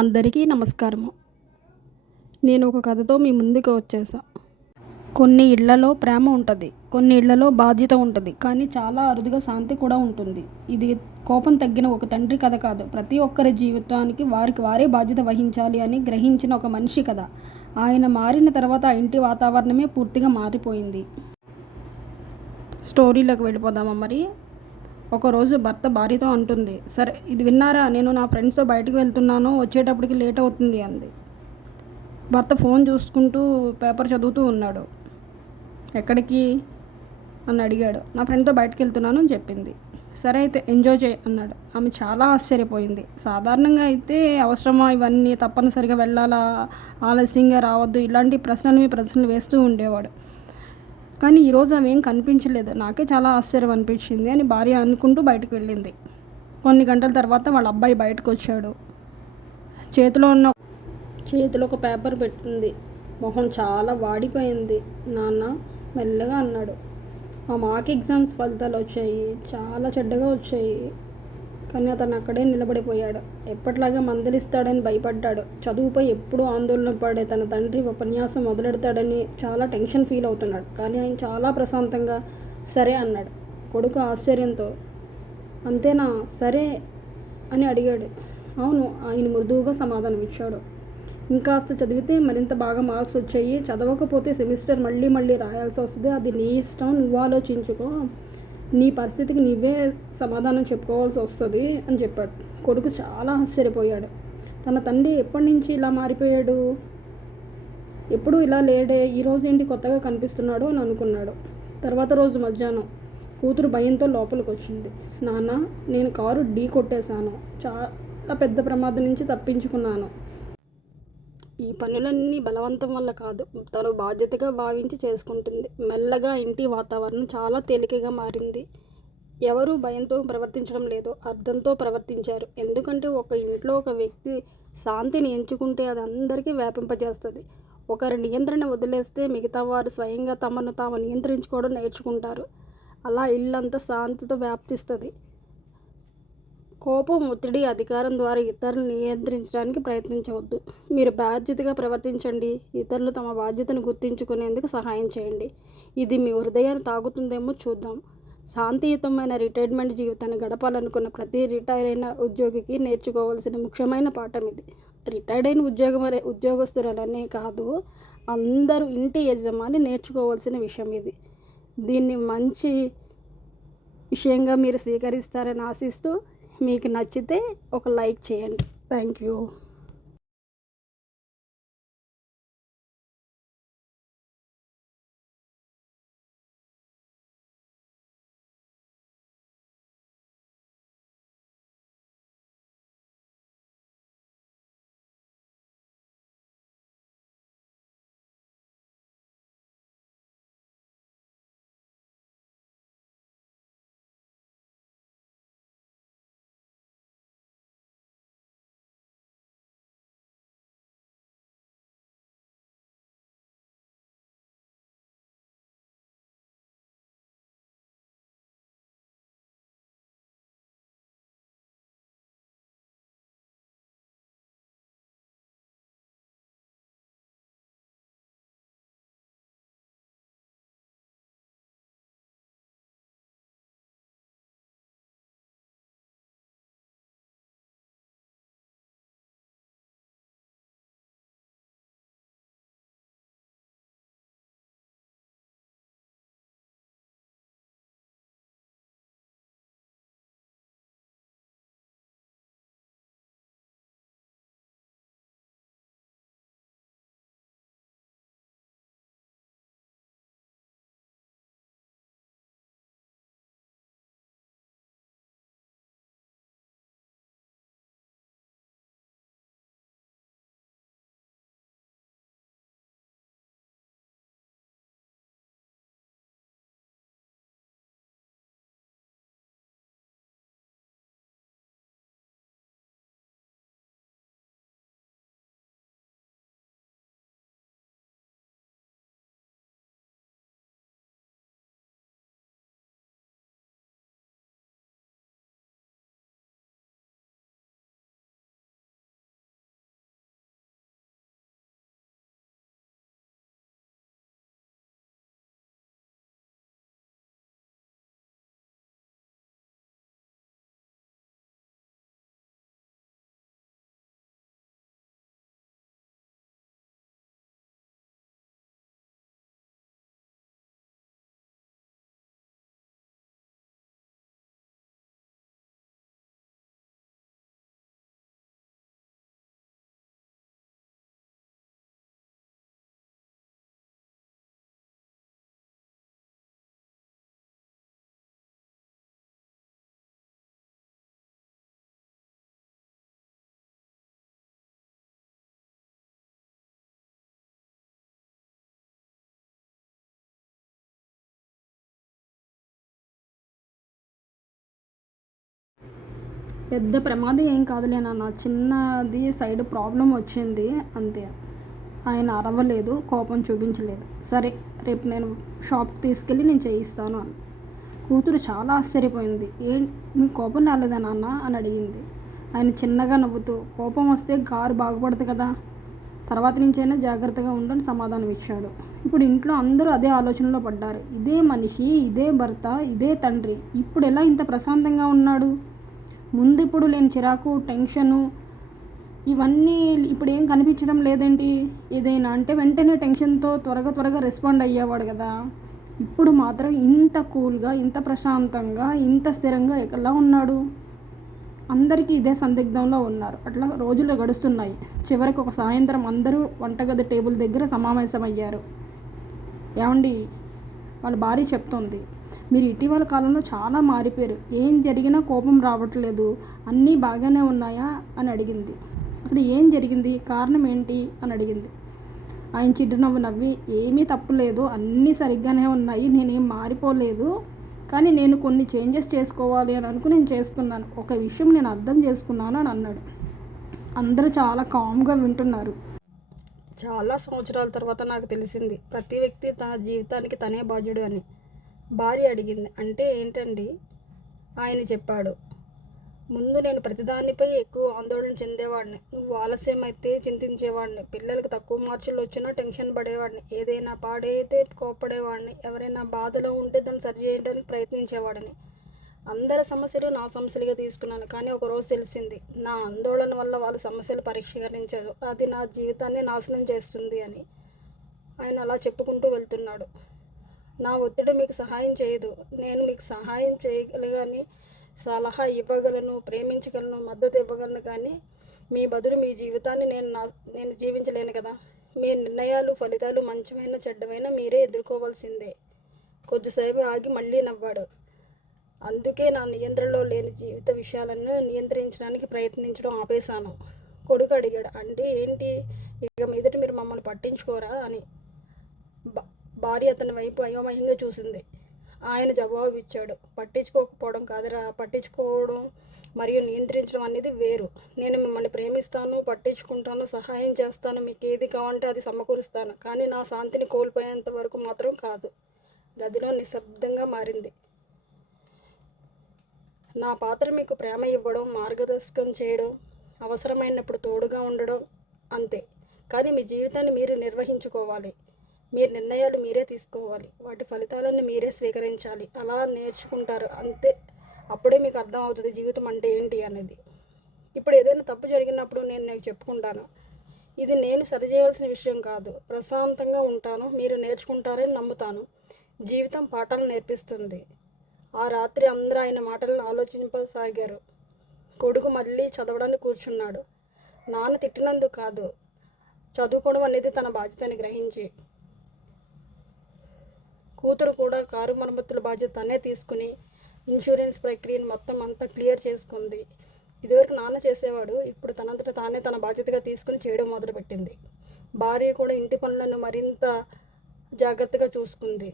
అందరికీ నమస్కారము. నేను ఒక కథతో మీ ముందుకు వచ్చేసా. కొన్ని ఇళ్లలో ప్రేమ ఉంటుంది, కొన్ని ఇళ్లలో బాధ్యత ఉంటుంది, కానీ చాలా అరుదుగా శాంతి కూడా ఉంటుంది. ఇది కోపం తగ్గిన ఒక తండ్రి కథ కాదు, ప్రతి ఒక్కరి జీవితానికి వారికి వారే బాధ్యత వహించాలి అని గ్రహించిన ఒక మనిషి కథ. ఆయన మారిన తర్వాత ఆ ఇంటి వాతావరణమే పూర్తిగా మారిపోయింది. స్టోరీలోకి వెళ్ళిపోదామా మరి. ఒకరోజు భర్త భార్యతో అంటుంది, సరే ఇది విన్నారా, నేను నా ఫ్రెండ్స్తో బయటకు వెళ్తున్నాను, వచ్చేటప్పటికి లేట్ అవుతుంది అంది. భర్త ఫోన్ చూసుకుంటూ పేపర్ చదువుతూ ఉన్నాడు. ఎక్కడికి అని అడిగాడు. నా ఫ్రెండ్తో బయటకు వెళ్తున్నాను అని చెప్పింది. సరే అయితే ఎంజాయ్ చేయి అన్నాడు. ఆమె చాలా ఆశ్చర్యపోయింది. సాధారణంగా అయితే అవసరమా ఇవన్నీ, తప్పనిసరిగా వెళ్ళాలా, ఆలస్యంగా రావద్దు, ఇలాంటి ప్రశ్నలు వేస్తూ ఉండేవాడు. కానీ ఈరోజు అవేం కనిపించలేదు. నాకే చాలా ఆశ్చర్యం అనిపించింది అని భార్య అనుకుంటూ బయటకు వెళ్ళింది. కొన్ని గంటల తర్వాత వాళ్ళ అబ్బాయి బయటకు వచ్చాడు. చేతిలో ఒక పేపర్ పెట్టింది. మొహం చాలా వాడిపోయింది. నాన్న మెల్లగా అన్నాడు, మా మాక్ ఎగ్జామ్స్ ఫలితాలు వచ్చాయి, చాలా చెడ్డగా వచ్చాయి. కానీ అతను అక్కడే నిలబడిపోయాడు. ఎప్పట్లాగే మందలిస్తాడని భయపడ్డాడు. చదువుపై ఎప్పుడూ ఆందోళన పడే తన తండ్రి ఉపన్యాసం మొదలెడతాడని చాలా టెన్షన్ ఫీల్ అవుతున్నాడు. కానీ ఆయన చాలా ప్రశాంతంగా సరే అన్నాడు. కొడుకు ఆశ్చర్యంతో, అంతేనా, సరే అని అడిగాడు. అవును, ఆయన మృదువుగా సమాధానం ఇచ్చాడు. ఇంకాస్త చదివితే మరింత బాగా మార్క్స్ వచ్చాయి, చదవకపోతే సెమిస్టర్ మళ్ళీ రాయాల్సి వస్తుంది, అది నీ ఇష్టం, నువ్వు ఆలోచించుకో, నీ పరిస్థితికి నీవే సమాధానం చెప్పుకోవాల్సి వస్తుంది అని చెప్పాడు. కొడుకు చాలా ఆశ్చర్యపోయాడు. తన తండ్రి ఎప్పటి నుంచి ఇలా మారిపోయాడు, ఎప్పుడు ఇలా లేడే, ఈరోజు ఏంటి కొత్తగా కనిపిస్తున్నాడు అని అనుకున్నాడు. తర్వాత రోజు మధ్యాహ్నం కూతురు భయంతో లోపలికి వచ్చింది. నాన్న, నేను కారు ఢీ కొట్టేశాను, చాలా పెద్ద ప్రమాదం నుంచి తప్పించుకున్నాను. ఈ పనులన్నీ బలవంతం వల్ల కాదు, తను బాధ్యతగా భావించి చేసుకుంటుంది. మెల్లగా ఇంటి వాతావరణం చాలా తేలికగా మారింది. ఎవరూ భయంతో ప్రవర్తించడం లేదు, అర్థంతో ప్రవర్తించారు. ఎందుకంటే ఒక ఇంట్లో ఒక వ్యక్తి శాంతిని ఎంచుకుంటే అది అందరికీ వ్యాపింపజేస్తుంది. ఒకరి నియంత్రణ వదిలేస్తే మిగతా వారు స్వయంగా తమను తాము నియంత్రించుకోవడం నేర్చుకుంటారు. అలా ఇల్లంతా శాంతితో వ్యాప్తిస్తుంది. కోపం, ఒత్తిడి, అధికారం ద్వారా ఇతరులను నియంత్రించడానికి ప్రయత్నించవద్దు. మీరు బాధ్యతగా ప్రవర్తించండి. ఇతరులు తమ బాధ్యతను గుర్తించుకునేందుకు సహాయం చేయండి. ఇది మీ హృదయాన్ని తాగుతుందేమో చూద్దాం. శాంతియుతమైన రిటైర్మెంట్ జీవితాన్ని గడపాలనుకున్న ప్రతి రిటైర్ అయిన ఉద్యోగికి నేర్చుకోవాల్సిన ముఖ్యమైన పాఠం ఇది. రిటైర్డ్ అయిన ఉద్యోగస్తులనే కాదు, అందరూ ఇంటి యజమాని నేర్చుకోవాల్సిన విషయం ఇది. దీన్ని మంచి విషయంగా మీరు స్వీకరిస్తారని ఆశిస్తూ, మీకు నచ్చితే ఒక లైక్ చేయండి. Thank you. పెద్ద ప్రమాదం ఏం కాదులే నాన్న, చిన్నది సైడ్ ప్రాబ్లం వచ్చింది అంతే. ఆయన అరవలేదు, కోపం చూపించలేదు. సరే రేపు నేను షాప్కి తీసుకెళ్ళి నేను చేయిస్తాను అని. కూతురు చాలా ఆశ్చర్యపోయింది. మీకు కోపం రాలేదా నాన్న అని అడిగింది. ఆయన చిన్నగా నవ్వుతూ, కోపం వస్తే కారు బాగుపడదు కదా, తర్వాత నుంచైనా జాగ్రత్తగా ఉండని సమాధానం ఇచ్చాడు. ఇప్పుడు ఇంట్లో అందరూ అదే ఆలోచనలో పడ్డారు. ఇదే మనిషి, ఇదే భర్త, ఇదే తండ్రి ఇప్పుడు ఎలా ఇంత ప్రశాంతంగా ఉన్నాడు? ముందు ఇప్పుడు లేని చిరాకు, టెన్షను ఇవన్నీ ఇప్పుడు ఏం కనిపించడం లేదేంటి? ఏదైనా అంటే వెంటనే టెన్షన్తో త్వరగా రెస్పాండ్ అయ్యేవాడు కదా, ఇప్పుడు మాత్రం ఇంత కూల్గా, ఇంత ప్రశాంతంగా, ఇంత స్థిరంగా ఎలా ఉన్నాడు? అందరికీ ఇదే సందిగ్ధంలో ఉన్నారు. అట్లా రోజులు గడుస్తున్నాయి. చివరికి ఒక సాయంత్రం అందరూ వంటగది టేబుల్ దగ్గర సమావేశమయ్యారు. ఏమండి, వాళ్ళ భార్య చెప్తోంది, మీరు ఇటీవల కాలంలో చాలా మారిపోయారు. ఏం జరిగినా కోపం రావట్లేదు, అన్నీ బాగానే ఉన్నాయా అని అడిగింది. అసలు ఏం జరిగింది, కారణం ఏంటి అని అడిగింది. ఆయన చిరునవ్వు నవ్వి, ఏమీ తప్పులేదు, అన్నీ సరిగ్గానే ఉన్నాయి, నేనేం మారిపోలేదు, కానీ నేను కొన్ని చేంజెస్ చేసుకోవాలి అని అనుకుని నేను చేసుకున్నాను. ఒక విషయం నేను అర్థం చేసుకున్నాను అని అన్నాడు. అందరూ చాలా కామ్గా వింటున్నారు. చాలా సంవత్సరాల తర్వాత నాకు తెలిసింది, ప్రతి వ్యక్తి తన జీవితానికి తనే బాధ్యుడు అని. భార్య అడిగింది. అంటే ఏంటండి? ఆయన చెప్పాడు. ముందు నేను ప్రతిదానిపై ఎక్కువ ఆందోళన చెందేవాడిని, నువ్వు ఆలస్యమైతే చింతించేవాడిని, పిల్లలకు తక్కువ మార్కులు వచ్చినా టెన్షన్ పడేవాడిని, ఏదైనా పాడైతే కోప్పడేవాడిని, ఎవరైనా బాధలో ఉంటే దాన్ని సరిచేయడానికి ప్రయత్నించేవాడిని. అందరి సమస్యలు నా సమస్యలుగా తీసుకున్నాను. కానీ ఒకరోజు తెలిసింది, నా ఆందోళన వల్ల వాళ్ళ సమస్యలు పరిష్కరించదు, అది నా జీవితాన్ని నాశనం చేస్తుంది అని. ఆయన అలా చెప్పుకుంటూ వెళ్తున్నాడు. నా ఒత్తిడి మీకు సహాయం చేయదు, నేను మీకు సహాయం చేయగలిగాని, సలహా ఇవ్వగలను, ప్రేమించగలను, మద్దతు ఇవ్వగలను, కానీ మీ బదులు మీ జీవితాన్ని నేను జీవించలేను కదా. మీ నిర్ణయాలు, ఫలితాలు మంచివైన చెడ్డమైన మీరే ఎదుర్కోవాల్సిందే. కొద్దిసేపు ఆగి మళ్ళీ నవ్వాడు. అందుకే నా నియంత్రణలో లేని జీవిత విషయాలను నియంత్రించడానికి ప్రయత్నించడం ఆపేశాను. కొడుకు అడిగాడు. అంటే ఏంటి? ఇక మీదట మీరు మమ్మల్ని పట్టించుకోరా అని. భార్య అతని వైపు అయోమయంగా చూసింది. ఆయన జవాబు ఇచ్చాడు. పట్టించుకోకపోవడం కాదురా, పట్టించుకోవడం మరియు నియంత్రించడం అనేది వేరు. నేను మిమ్మల్ని ప్రేమిస్తాను, పట్టించుకుంటాను, సహాయం చేస్తాను, మీకు ఏది కావాలంటే అది సమకూరుస్తాను, కానీ నా శాంతిని కోల్పోయేంత వరకు మాత్రం కాదు. గదిలో నిశ్శబ్దంగా మారింది. నా పాత్ర మీకు ప్రేమ ఇవ్వడం, మార్గదర్శకం చేయడం, అవసరమైనప్పుడు తోడుగా ఉండడం అంతే. కానీ మీ జీవితాన్ని మీరు నిర్వహించుకోవాలి. మీ నిర్ణయాలు మీరే తీసుకోవాలి, వాటి ఫలితాలను మీరే స్వీకరించాలి. అలా నేర్చుకుంటారు అంతే. అప్పుడే మీకు అర్థం అవుతుంది జీవితం అంటే ఏంటి అనేది. ఇప్పుడు ఏదైనా తప్పు జరిగినప్పుడు నేను నాకు చెప్పుకుంటాను, ఇది నేను సరిచేయవలసిన విషయం కాదు, ప్రశాంతంగా ఉంటాను, మీరు నేర్చుకుంటారని నమ్ముతాను. జీవితం పాఠాలు నేర్పిస్తుంది. ఆ రాత్రి అందరూ ఆయన మాటలను ఆలోచింపసాగారు. కొడుకు మళ్ళీ చదవడానికి కూర్చున్నాడు. నాన్న తిట్టినందుకు కాదు, చదువుకోవడం అనేది తన బాధ్యతని గ్రహించి. కూతురు కూడా కారు మరమ్మతుల బాధ్యత తనే తీసుకుని ఇన్సూరెన్స్ ప్రక్రియను మొత్తం అంతా క్లియర్ చేసుకుంది. ఇదివరకు నాన్న చేసేవాడు, ఇప్పుడు తనంతట తానే తన బాధ్యతగా తీసుకుని చేయడం మొదలుపెట్టింది. భార్య కూడా ఇంటి పనులను మరింత జాగ్రత్తగా చూసుకుంది.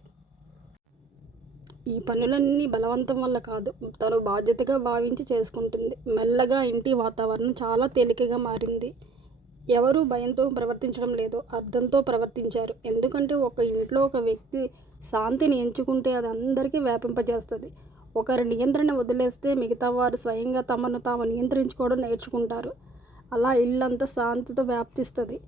ఈ పనులన్నీ బలవంతం వల్ల కాదు, తను బాధ్యతగా భావించి చేసుకుంటుంది. మెల్లగా ఇంటి వాతావరణం చాలా తేలికగా మారింది. ఎవరూ భయంతో ప్రవర్తించడం లేదు, అర్థంతో ప్రవర్తించారు. ఎందుకంటే ఒక ఇంట్లో ఒక వ్యక్తి శాంతిని ఎంచుకుంటే అది అందరికీ వ్యాపింపజేస్తుంది. ఒకరి నియంత్రణ వదిలేస్తే మిగతా వారు స్వయంగా తమను తాము నియంత్రించుకోవడం నేర్చుకుంటారు. అలా ఇల్లంతా శాంతితో వ్యాప్తిస్తుంది.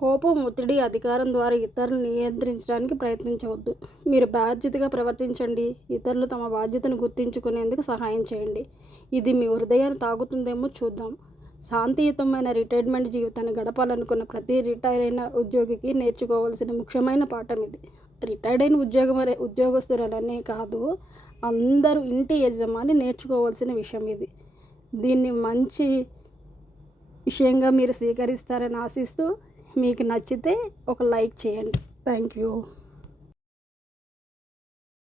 కోపం, ఒత్తిడి, అధికారం ద్వారా ఇతరులను నియంత్రించడానికి ప్రయత్నించవద్దు. మీరు బాధ్యతగా ప్రవర్తించండి. ఇతరులు తమ బాధ్యతను గుర్తించుకునేందుకు సహాయం చేయండి. ఇది మీ హృదయాన్ని తాగుతుందేమో చూద్దాం. శాంతియుతమైన రిటైర్మెంట్ జీవితాన్ని గడపాలనుకున్న ప్రతి రిటైర్ అయిన ఉద్యోగికి నేర్చుకోవాల్సిన ముఖ్యమైన పాఠం ఇది. రిటైర్డ్ అయిన ఉద్యోగస్తులనే కాదు, అందరూ ఇంటి యజమాని నేర్చుకోవాల్సిన విషయం ఇది. దీన్ని మంచి విషయంగా మీరు స్వీకరిస్తారని ఆశిస్తూ, మీకు నచ్చితే ఒక లైక్ చేయండి. Thank you.